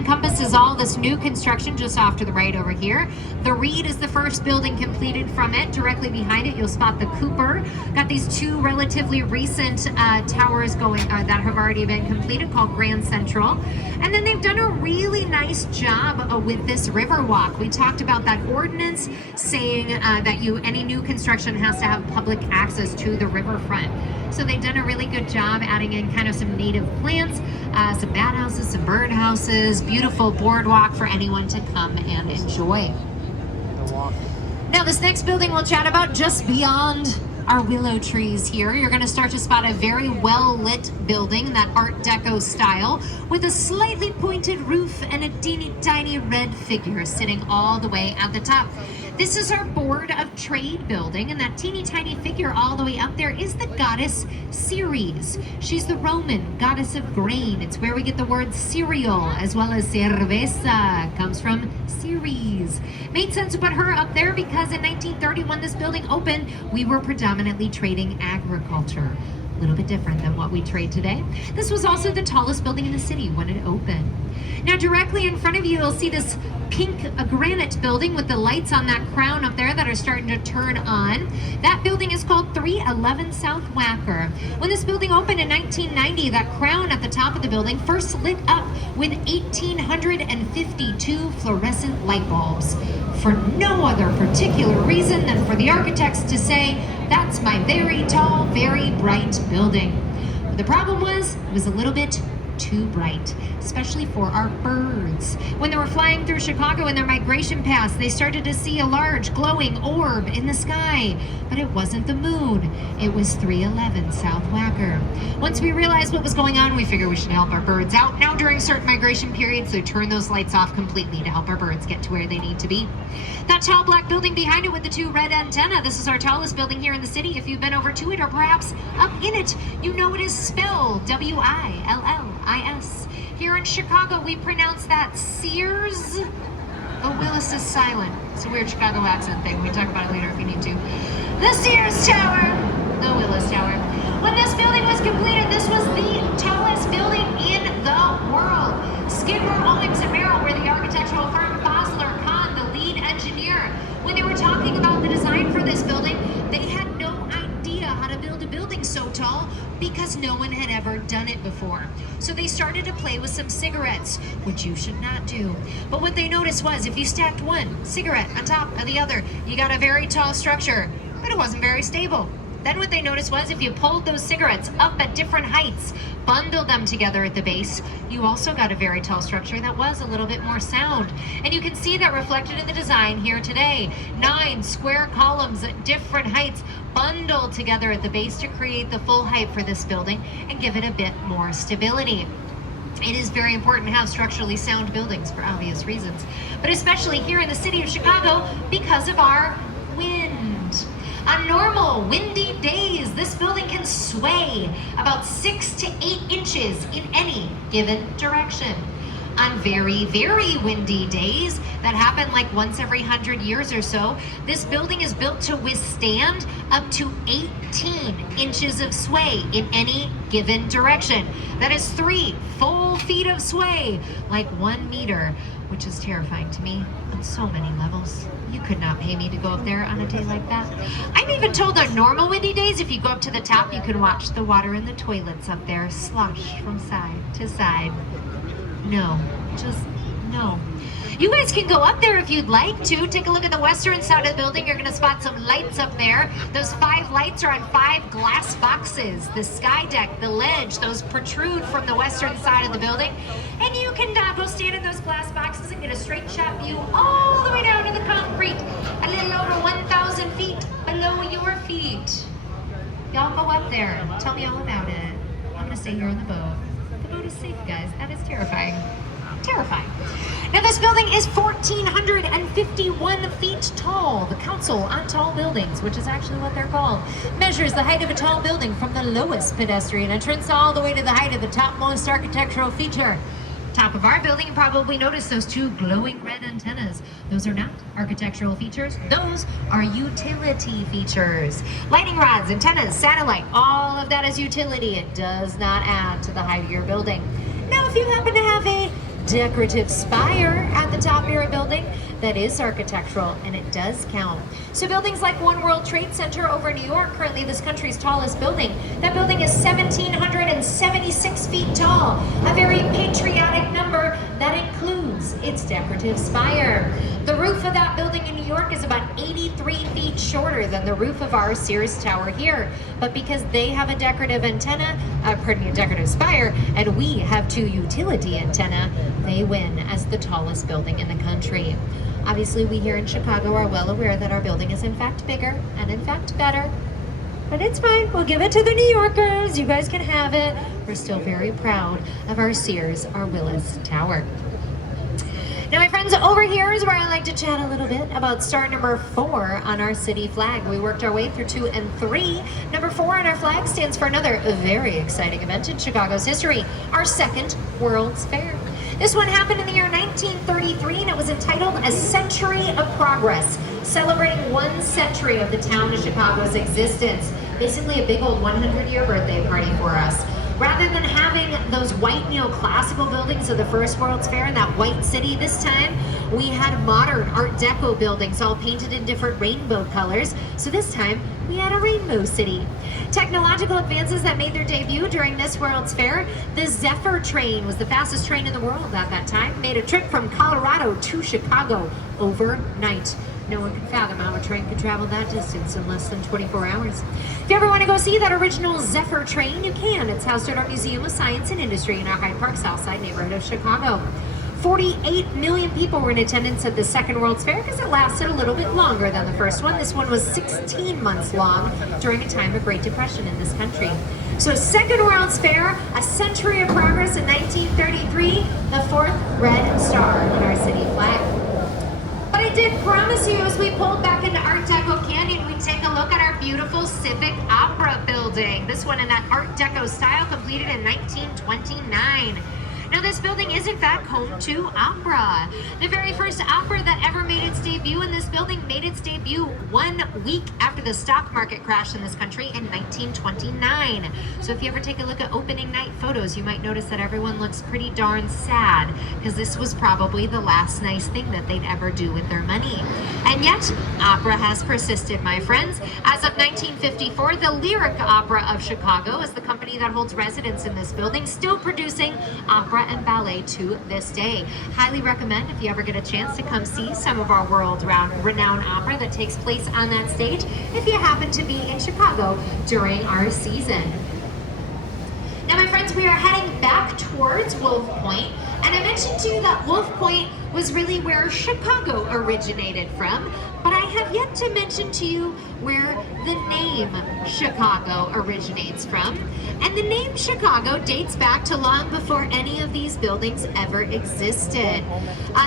encompasses all this new construction just off to the right over here. The Reed is the first building completed from it. Directly behind it, you'll spot the Cooper. Got these two relatively recent towers going that have already been completed called Grand Central. And then they've done a really nice job with this Riverwalk. We talked about that ordinance saying that any new construction has to have public access to the riverfront. So they've done a really good job adding in kind of some native plants, some bat houses, some bird houses, beautiful boardwalk for anyone to come and enjoy. Now this next building we'll chat about just beyond our willow trees here. You're going to start to spot a very well lit building, that Art Deco style, with a slightly pointed roof and a teeny tiny red figure sitting all the way at the top. This is our Board of Trade building, and that teeny tiny figure all the way up there is the goddess Ceres. She's the Roman goddess of grain. It's where we get the word cereal, as well as cerveza comes from Ceres. Made sense to put her up there because in 1930, when this building opened, we were predominantly trading agriculture. A little bit different than what we trade today. This was also the tallest building in the city when it opened. Now directly in front of you, you'll see this pink granite building with the lights on that crown up there that are starting to turn on. That building is called 311 South Wacker. When this building opened in 1990, that crown at the top of the building first lit up with 1,852 fluorescent light bulbs, for no other particular reason than for the architects to say, "That's my very tall, very bright building." But the problem was, it was a little bit too bright, especially for our birds. When they were flying through Chicago in their migration paths, they started to see a large glowing orb in the sky, but it wasn't the moon. It was 311 South Wacker. Once we realized what was going on, we figured we should help our birds out. Now during certain migration periods, they turn those lights off completely to help our birds get to where they need to be. That tall black building behind it with the two red antenna, this is our tallest building here in the city. If you've been over to it or perhaps up in it, you know it is spelled W-I-L-L-I-S. Here in Chicago, we pronounce that Sears. Oh, Willis is silent. It's a weird Chicago accent thing. We can talk about it later if you need to. The Sears Tower. The Willis Tower. When this building was completed, this was the tallest building in the world. Skidmore, Owings & Merrill were the architectural firm. Fosler Kahn, the lead engineer. When they were talking about the design for this building, they had no idea how to build a building so tall because no one had ever done it before. So they started to play with some cigarettes, which you should not do. But what they noticed was if you stacked one cigarette on top of the other, you got a very tall structure, but it wasn't very stable. Then what they noticed was if you pulled those cigarettes up at different heights, bundled them together at the base, you also got a very tall structure that was a little bit more sound. And you can see that reflected in the design here today. 9 square columns at different heights bundled together at the base to create the full height for this building and give it a bit more stability. It is very important to have structurally sound buildings for obvious reasons, but especially here in the city of Chicago because of our wind. On normal windy days, this building can sway about 6 to 8 inches in any given direction. On very, very windy days that happen like once every 100 years or so, this building is built to withstand up to 18 inches of sway in any given direction. That is 3 full feet of sway, like 1 meter, which is terrifying to me on so many levels. You could not pay me to go up there on a day like that. I'm even told on normal windy days, if you go up to the top, you can watch the water in the toilets up there slosh from side to side. No, just no. You guys can go up there if you'd like to. Take a look at the western side of the building. You're gonna spot some lights up there. Those 5 lights are on 5 glass boxes. The sky deck, the ledge, those protrude from the western side of the building. And you can go stand in those glass boxes and get a straight shot view all the way down to the concrete, a little over 1,000 feet below your feet. Y'all go up there. Tell me all about it. I'm gonna stay here on the boat. The boat is safe, guys. That is terrifying. Terrifying. Now this building is 1,451 feet tall. The Council on Tall Buildings, which is actually what they're called, measures the height of a tall building from the lowest pedestrian entrance all the way to the height of the topmost architectural feature. Top of our building, you probably noticed those 2 glowing red antennas. Those are not architectural features. Those are utility features. Lighting rods, antennas, satellite, all of that is utility. It does not add to the height of your building. Now, if you happen to have a decorative spire at the top of your building. That is architectural, and it does count. So buildings like One World Trade Center over New York, currently this country's tallest building. That building is 1,776 feet tall, a very patriotic number that includes its decorative spire. The roof of that building in New York is about 83 feet shorter than the roof of our Sears Tower here. But because they have a decorative antenna, a decorative spire, and we have two utility antenna, they win as the tallest building in the country. Obviously, we here in Chicago are well aware that our building is in fact bigger and in fact better. But it's fine, we'll give it to the New Yorkers. You guys can have it. We're still very proud of our Sears, our Willis Tower. Now, my friends, over here is where I like to chat a little bit about star number 4 on our city flag. We worked our way through 2 and 3. Number 4 on our flag stands for another very exciting event in Chicago's history, our second World's Fair. This one happened in the year 1933, and it was entitled A Century of Progress, celebrating 1 century of the town of Chicago's existence. Basically a big old 100-year birthday party for us. Rather than having those white neoclassical buildings of the first World's Fair in that white city, this time we had modern Art Deco buildings all painted in different rainbow colors. So this time we had a rainbow city. Technological advances that made their debut during this World's Fair. The Zephyr train was the fastest train in the world at that time. Made a trip from Colorado to Chicago overnight. No one can fathom how a train could travel that distance in less than 24 hours. If you ever want to go see that original Zephyr train, you can. It's housed at our Museum of Science and Industry in our Hyde Park Southside neighborhood of Chicago. 48 million people were in attendance at the second World's Fair because it lasted a little bit longer than the first one. This one was 16 months long during a time of Great Depression in this country. So second World's Fair, a century of progress in 1933, the 4th red star on our city flag. But I did promise you as we pulled back into Art Deco Canyon, we'd take a look at our beautiful Civic Opera building. This one in that Art Deco style, completed in 1929. Now this building is in fact home to opera. The very first opera that ever made its debut in this building made its debut 1 week after the stock market crashed in this country in 1929. So if you ever take a look at opening night photos, you might notice that everyone looks pretty darn sad because this was probably the last nice thing that they'd ever do with their money. And yet, opera has persisted, my friends. As of 1954, the Lyric Opera of Chicago is the company that holds residence in this building, still producing opera and ballet to this day. Highly recommend if you ever get a chance to come see some of our world-renowned opera that takes place on that stage if you happen to be in Chicago during our season. Now, my friends, we are heading back towards Wolf Point, and I mentioned to you that Wolf Point was really where Chicago originated from, but I have yet to mention to you where the name Chicago originates from. And the name Chicago dates back to long before any of these buildings ever existed.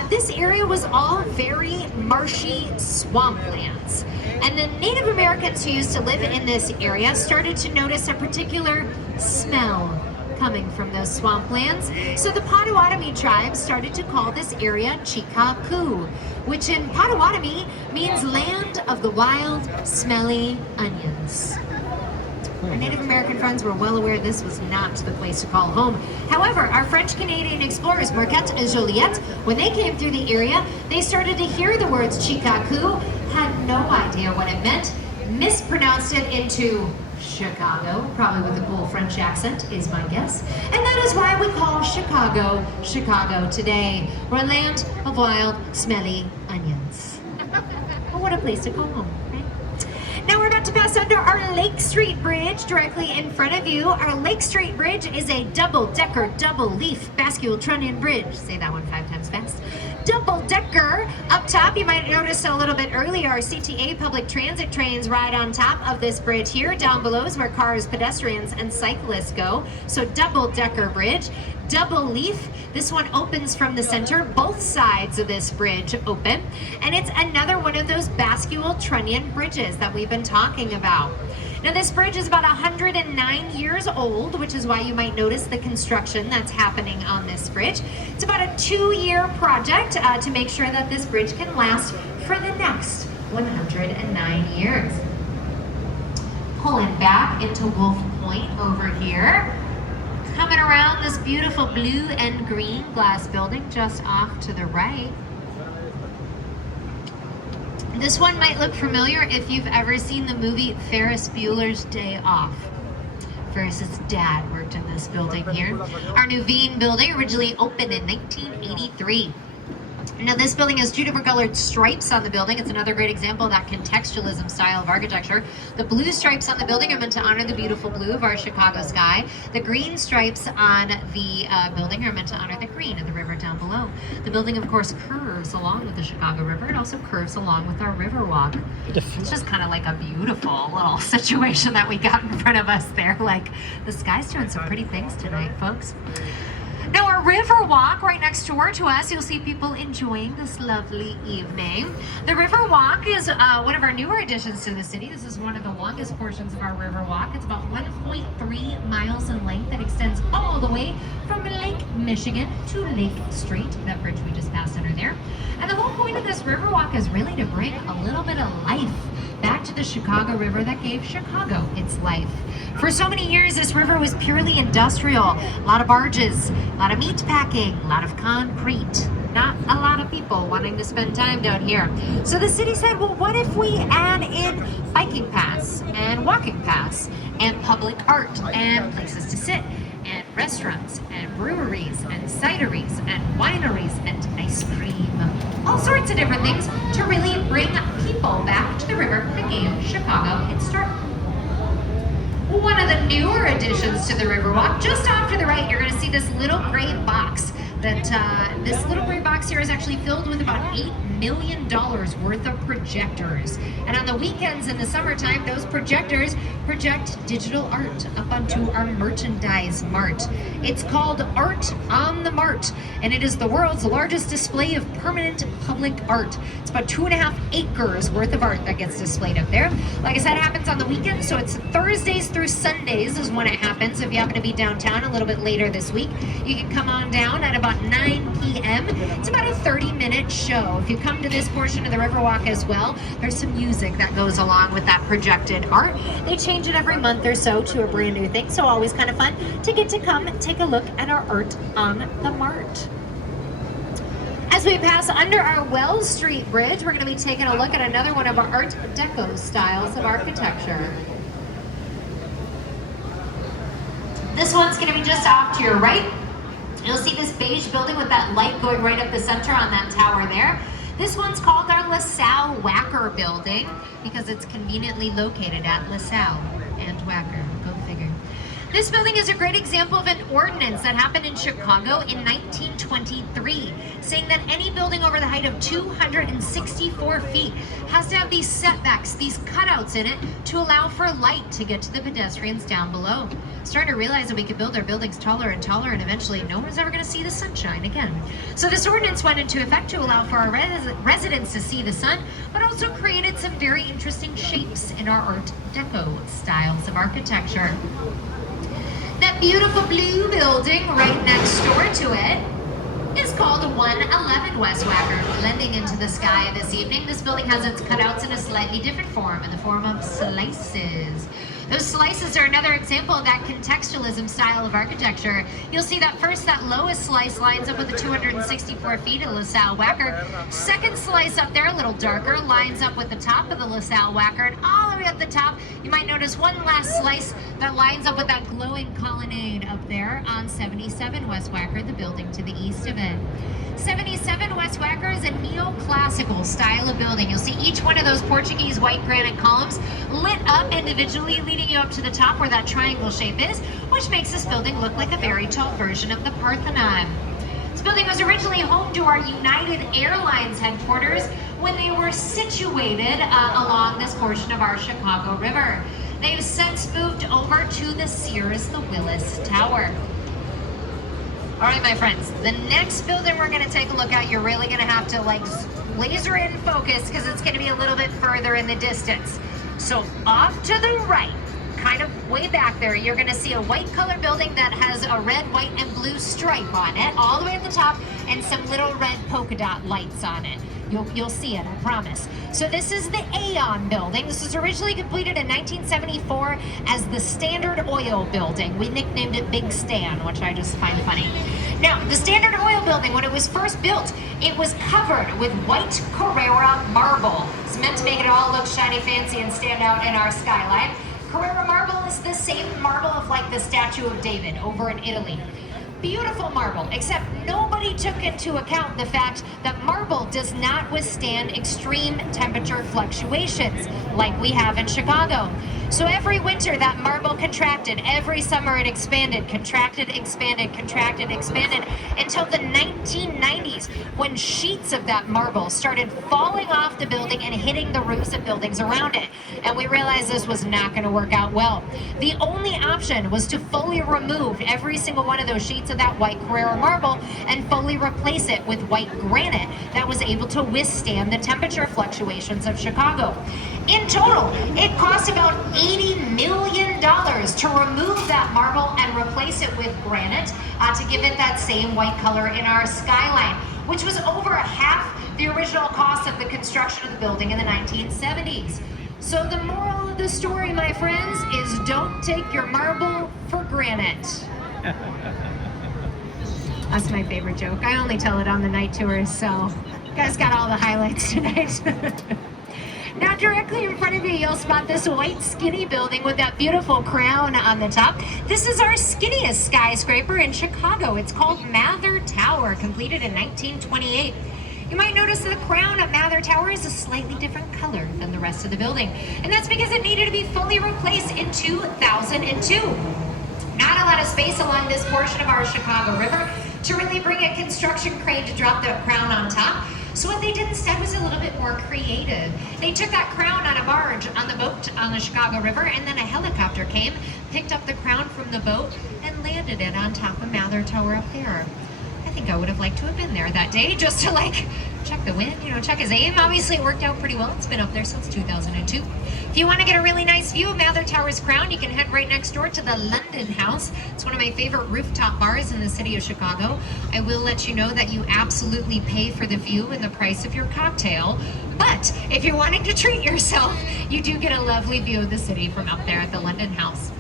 This area was all very marshy swamplands. And the Native Americans who used to live in this area started to notice a particular smell coming from those swamplands. So the Potawatomi tribe started to call this area Chikaku, which in Potawatomi means land of the wild, smelly onions. Our Native American friends were well aware this was not the place to call home. However, our French-Canadian explorers, Marquette and Joliet, when they came through the area, they started to hear the words Chikaku, had no idea what it meant, mispronounced it into Chicago, probably with a cool French accent is my guess. And that is why we call Chicago, Chicago today. We're a land of wild, smelly onions. Well, what a place to call home, right? Now we're about to pass under our Lake Street Bridge directly in front of you. Our Lake Street Bridge is a double-decker, double-leaf bascule trunnion bridge. Say that one 5 times fast. Double-decker. Up top, you might notice a little bit earlier, our CTA public transit trains ride on top of this bridge here. Down below is where cars, pedestrians, and cyclists go. So double-decker bridge. Double leaf. This one opens from the center. Both sides of this bridge open. And it's another one of those bascule trunnion bridges that we've been talking about. Now this bridge is about 109 years old, which is why you might notice the construction that's happening on this bridge. It's about a 2-year project to make sure that this bridge can last for the next 109 years. Pulling back into Wolf Point over here. Coming around this beautiful blue and green glass building just off to the right. This one might look familiar if you've ever seen the movie Ferris Bueller's Day Off. Ferris's dad worked in this building here. Our Nuveen building originally opened in 1983. Now this building has two different colored stripes on the building. It's another great example of that contextualism style of architecture. The blue stripes on the building are meant to honor the beautiful blue of our Chicago sky. The green stripes on the building are meant to honor the green of the river down below. The building, of course, curves along with the Chicago River. It also curves along with our river walk. It's just kind of like a beautiful little situation that we got in front of us there. Like, the sky's doing some pretty things tonight, folks. Now our river walk right next door to us, you'll see people enjoying this lovely evening. The river walk is one of our newer additions to the city. This is one of the longest portions of our river walk. It's about 1.3 miles in length that extends all the way from Lake Michigan to Lake Street, that bridge we just passed under there. And the whole point of this river walk is really to bring a little bit of life back to the Chicago River that gave Chicago its life. For so many years, this river was purely industrial. A lot of barges, a lot of meat packing, a lot of concrete. Not a lot of people wanting to spend time down here. So the city said, well, what if we add in biking paths and walking paths and public art and places to sit and restaurants and breweries and cideries and wineries and ice cream. All sorts of different things to really bring people back to the river that gave Chicago its start. One of the newer additions to the Riverwalk, just off to the right, you're going to see this little gray box. This little gray box here is actually filled with about $8 million worth of projectors. And on the weekends in the summertime, those projectors project digital art up onto our merchandise mart. It's called Art on the Mart, and it is the world's largest display of permanent public art. It's about 2.5 acres worth of art that gets displayed up there. Like I said, it happens on the weekends, so it's Thursdays through Sundays is when it happens. If you happen to be downtown a little bit later this week, you can come on down at about 9 p.m. It's about a 30-minute show. If you come to this portion of the Riverwalk as well, there's some music that goes along with that projected art. They change it every month or so to a brand new thing, so always kind of fun to get to come take a look at our Art on the Mart. As we pass under our Wells Street Bridge, we're going to be taking a look at another one of our Art Deco styles of architecture. This one's going to be just off to your right. You'll see this beige building with that light going right up the center on that tower there. This one's called our LaSalle Wacker building because it's conveniently located at LaSalle and Wacker. Go figure. This building is a great example of an ordinance that happened in Chicago in 1923, saying that any building over the height of 264 feet has to have these setbacks, these cutouts in it, to allow for light to get to the pedestrians down below. Starting to realize that we could build our buildings taller and taller, and eventually no one's ever going to see the sunshine again. So this ordinance went into effect to allow for our residents to see the sun, but also created some very interesting shapes in our Art Deco styles of architecture. That beautiful blue building right next door to it is called 111 West Wacker, blending into the sky this evening. This building has its cutouts in a slightly different form, in the form of slices. Those slices are another example of that contextualism style of architecture. You'll see that first, that lowest slice lines up with the 264 feet of LaSalle Wacker. Second slice up there, a little darker, lines up with the top of the LaSalle Wacker. And all the way up the top, you might notice one last slice that lines up with that glowing colonnade up there on 77 West Wacker, the building to the east of it. 77 West Wacker is a neoclassical style of building. You'll see each one of those Portuguese white granite columns lit up individually, leading you up to the top where that triangle shape is, which makes this building look like a very tall version of the Parthenon. This building was originally home to our United Airlines headquarters when they were situated along this portion of our Chicago River. They've since moved over to the Sears the Willis Tower. All right, my friends, the next building we're going to take a look at, you're really going to have to like laser in focus because it's going to be a little bit further in the distance. So off to the right, kind of way back there, you're gonna see a white color building that has a red, white, and blue stripe on it, all the way at the top, and some little red polka dot lights on it. You'll see it, I promise. So this is the Aon building. This was originally completed in 1974 as the Standard Oil building. We nicknamed it Big Stan, which I just find funny. Now, the Standard Oil building, when it was first built, it was covered with white Carrara marble. It's meant to make it all look shiny, fancy, and stand out in our skyline. Carrara marble is the same marble of like the Statue of David over in Italy. Beautiful marble, except nobody took into account the fact that marble does not withstand extreme temperature fluctuations like we have in Chicago. So every winter that marble contracted, every summer it expanded, contracted, expanded, contracted, expanded, until the 1990s when sheets of that marble started falling off the building and hitting the roofs of buildings around it. And we realized this was not going to work out well. The only option was to fully remove every single one of those sheets of that white Carrara marble and fully replace it with white granite that was able to withstand the temperature fluctuations of Chicago. In total, it cost about $80 million to remove that marble and replace it with granite to give it that same white color in our skyline, which was over half the original cost of the construction of the building in the 1970s. So the moral of the story, my friends, is don't take your marble for granite. That's my favorite joke. I only tell it on the night tours, so you guys got all the highlights tonight. Now directly in front of you, you'll spot this white skinny building with that beautiful crown on the top. This is our skinniest skyscraper in Chicago. It's called Mather Tower, completed in 1928. You might notice that the crown at Mather Tower is a slightly different color than the rest of the building. And that's because it needed to be fully replaced in 2002. Not a lot of space along this portion of our Chicago River to really bring a construction crane to drop the crown on top. So what they did instead was a little bit more creative. They took that crown on a barge on the boat on the Chicago River, and then a helicopter came, picked up the crown from the boat, and landed it on top of Mather Tower up there. I think I would have liked to have been there that day just to like check the wind, check his aim. Obviously it worked out pretty well. It's been up there since 2002. If you want to get a really nice view of Mather Tower's crown, you can head right next door to the London House. It's one of my favorite rooftop bars in the city of Chicago. I will let you know that you absolutely pay for the view and the price of your cocktail. But if you're wanting to treat yourself, you do get a lovely view of the city from up there at the London House.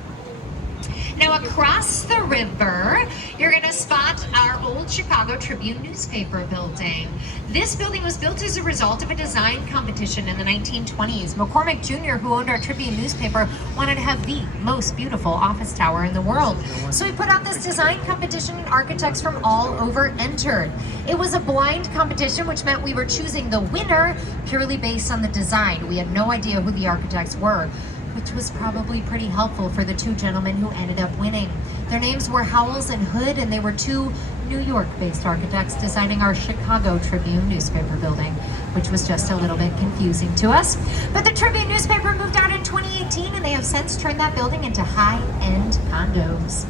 Now across the river, you're going to spot our old Chicago Tribune newspaper building. This building was built as a result of a design competition in the 1920s. McCormick Jr., who owned our Tribune newspaper, wanted to have the most beautiful office tower in the world. So he put out this design competition and architects from all over entered. It was a blind competition, which meant we were choosing the winner purely based on the design. We had no idea who the architects were, which was probably pretty helpful for the two gentlemen who ended up winning. Their names were Howells and Hood, and they were two New York-based architects designing our Chicago Tribune newspaper building, which was just a little bit confusing to us. But the Tribune newspaper moved out in 2018, and they have since turned that building into high-end condos.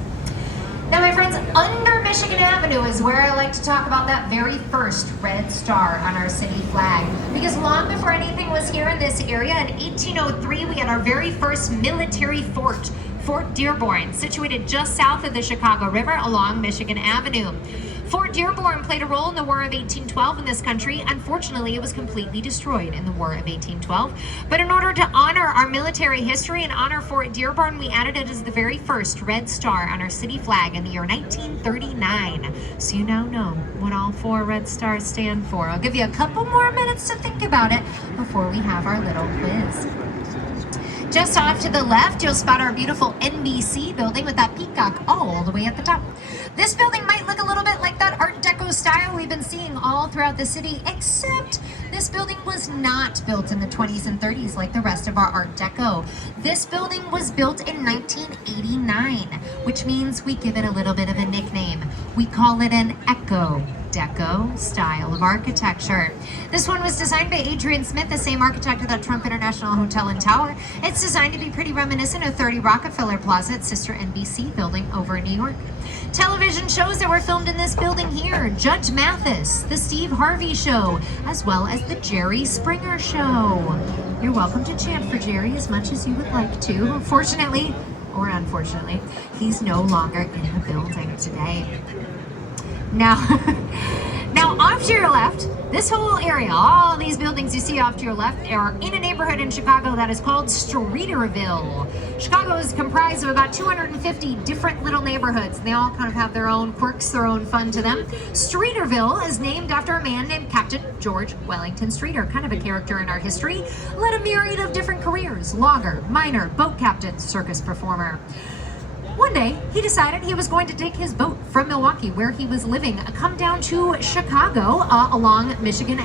Now, my friends, under Michigan Avenue is where I like to talk about that very first red star on our city flag. Because long before anything was here in this area, in 1803, we had our very first military fort, Fort Dearborn, situated just south of the Chicago River along Michigan Avenue. Fort Dearborn played a role in the War of 1812 in this country. Unfortunately, it was completely destroyed in the War of 1812. But in order to honor our military history and honor Fort Dearborn, we added it as the very first red star on our city flag in the year 1939. So you now know what all four red stars stand for. I'll give you a couple more minutes to think about it before we have our little quiz. Just off to the left, you'll spot our beautiful NBC building with that peacock all the way at the top. This building might look a little bit like that Art Deco style we've been seeing all throughout the city, except this building was not built in the 20s and 30s like the rest of our Art Deco. This building was built in 1989, which means we give it a little bit of a nickname. We call it an Eco Deco style of architecture. This one was designed by Adrian Smith, the same architect of that Trump International Hotel and Tower. It's designed to be pretty reminiscent of 30 Rockefeller Plaza, its sister NBC building over in New York. Television shows that were filmed in this building here Judge Mathis, The Steve Harvey Show, as well as The Jerry Springer Show. You're welcome to chant for Jerry as much as you would like to. Fortunately, or unfortunately, he's no longer in the building today. Now, off to your left, this whole area, all these buildings you see off to your left are in a neighborhood in Chicago that is called Streeterville. Chicago is comprised of about 250 different little neighborhoods. They all kind of have their own quirks, their own fun to them. Streeterville is named after a man named Captain George Wellington Streeter, kind of a character in our history, led a myriad of different careers: logger, miner, boat captain, circus performer. One day, he decided he was going to take his boat from Milwaukee, where he was living, come down to Chicago along Michigan,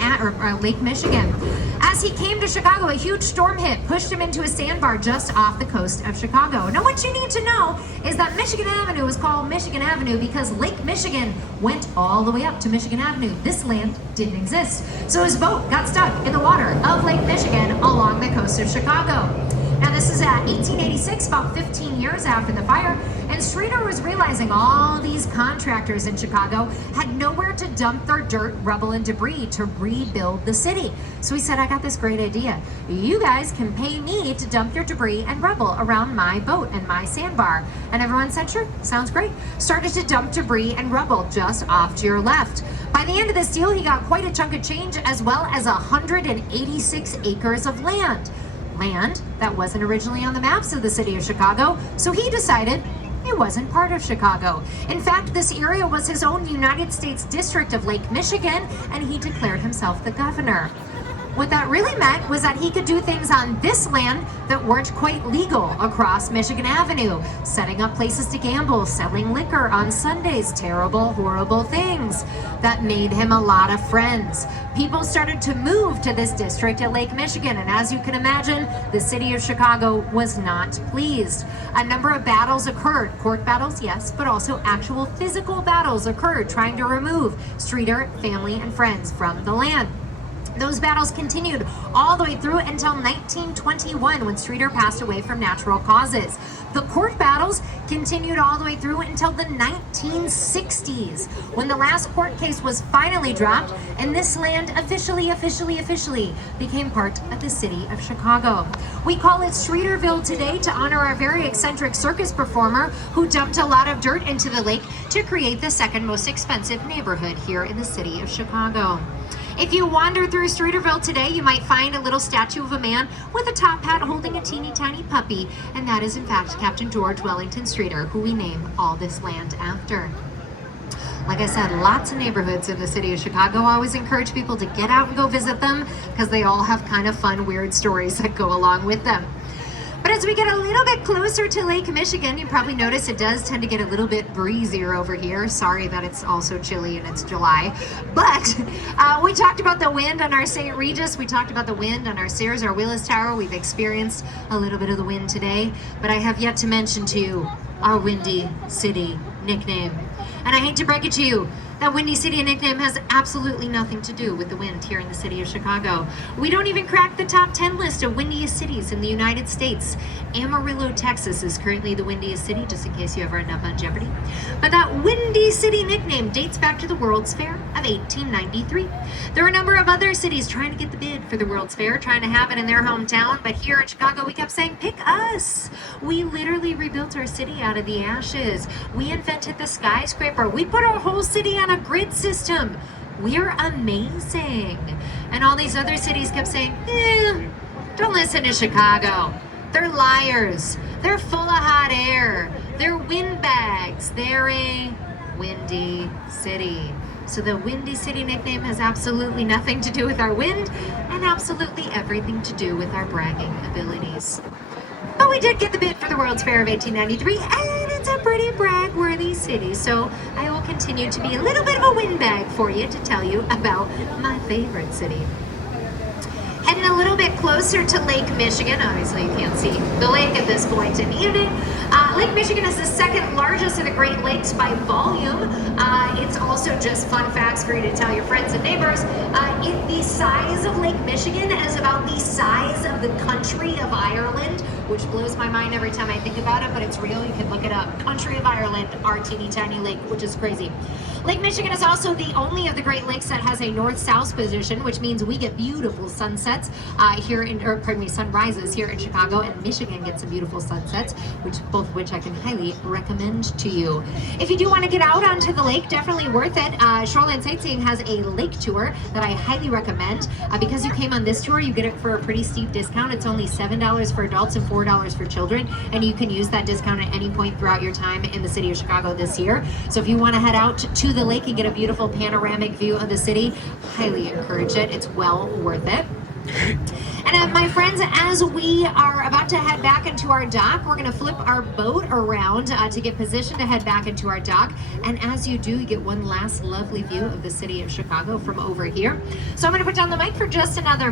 Lake Michigan. As he came to Chicago, a huge storm hit, pushed him into a sandbar just off the coast of Chicago. Now, what you need to know is that Michigan Avenue is called Michigan Avenue because Lake Michigan went all the way up to Michigan Avenue. This land didn't exist. So his boat got stuck in the water of Lake Michigan along the coast of Chicago. Now, this is 1886, about 15 years after the fire, and Streeter was realizing all these contractors in Chicago had nowhere to dump their dirt, rubble, and debris to rebuild the city. So he said, I got this great idea. You guys can pay me to dump your debris and rubble around my boat and my sandbar. And everyone said, sure, sounds great. Started to dump debris and rubble just off to your left. By the end of this deal, he got quite a chunk of change, as well as 186 acres of land that wasn't originally on the maps of the city of Chicago, so he decided it wasn't part of Chicago. In fact, this area was his own United States district of Lake Michigan, and he declared himself the governor. What that really meant was that he could do things on this land that weren't quite legal across Michigan Avenue, setting up places to gamble, selling liquor on Sundays, terrible, horrible things. That made him a lot of friends. People started to move to this district at Lake Michigan, and as you can imagine, the city of Chicago was not pleased. A number of battles occurred, court battles, yes, but also actual physical battles occurred trying to remove Streeter, family, and friends from the land. Those battles continued all the way through until 1921, when Streeter passed away from natural causes. The court battles continued all the way through until the 1960s, when the last court case was finally dropped, and this land officially became part of the city of Chicago. We call it Streeterville today to honor our very eccentric circus performer who dumped a lot of dirt into the lake to create the second most expensive neighborhood here in the city of Chicago. If you wander through Streeterville today, you might find a little statue of a man with a top hat holding a teeny tiny puppy, and that is in fact Captain George Wellington Streeter, who we name all this land after. Like I said, lots of neighborhoods in the city of Chicago. I always encourage people to get out and go visit them because they all have kind of fun, weird stories that go along with them. But as we get a little bit closer to Lake Michigan, you probably notice it does tend to get a little bit breezier over here. Sorry that it's also chilly and it's July. But we talked about the wind on our St. Regis. We talked about the wind on our Sears, our Willis Tower. We've experienced a little bit of the wind today. But I have yet to mention to you our Windy City nickname. And I hate to break it to you, that Windy City nickname has absolutely nothing to do with the wind here in the city of Chicago. We don't even crack the top 10 list of windiest cities in the United States. Amarillo, Texas is currently the windiest city, just in case you ever end up on Jeopardy. But that Windy City nickname dates back to the World's Fair of 1893. There are a number of other cities trying to get the bid for the World's Fair, trying to have it in their hometown, but here in Chicago we kept saying, pick us. We literally rebuilt our city out of the ashes. We invented the skyscraper. We put our whole city on a grid system. We're amazing. And all these other cities kept saying, don't listen to Chicago. They're liars. They're full of hot air. They're windbags. They're a windy city. So the Windy City nickname has absolutely nothing to do with our wind and absolutely everything to do with our bragging abilities. But we did get the bid for the World's Fair of 1893, and it's a pretty brag-worthy city, so I will continue to be a little bit of a windbag for you to tell you about my favorite city. Heading a little bit closer to Lake Michigan. Obviously you can't see the lake at this point in the evening. Lake Michigan is the second largest of the Great Lakes by volume. It's also just fun facts for you to tell your friends and neighbors. The size of Lake Michigan is about the size of the country of Ireland, which blows my mind every time I think about it, but it's real. You can look it up. Country of Ireland, our teeny tiny lake, which is crazy. Lake Michigan is also the only of the Great Lakes that has a north-south position, which means we get beautiful sunsets sunrises here in Chicago, and Michigan gets some beautiful sunsets, both of which I can highly recommend to you. If you do want to get out onto the lake, definitely worth it. Shoreland Sightseeing has a lake tour that I highly recommend. Because you came on this tour, you get it for a pretty steep discount. It's only $7 for adults and $4 for children, and you can use that discount at any point throughout your time in the city of Chicago this year. So if you want to head out to the lake and get a beautiful panoramic view of the city, highly encourage it. It's well worth it. And my friends, as we are about to head back into our dock, we're going to flip our boat around to get positioned to head back into our dock. And as you do, you get one last lovely view of the city of Chicago from over here. So I'm going to put down the mic for just another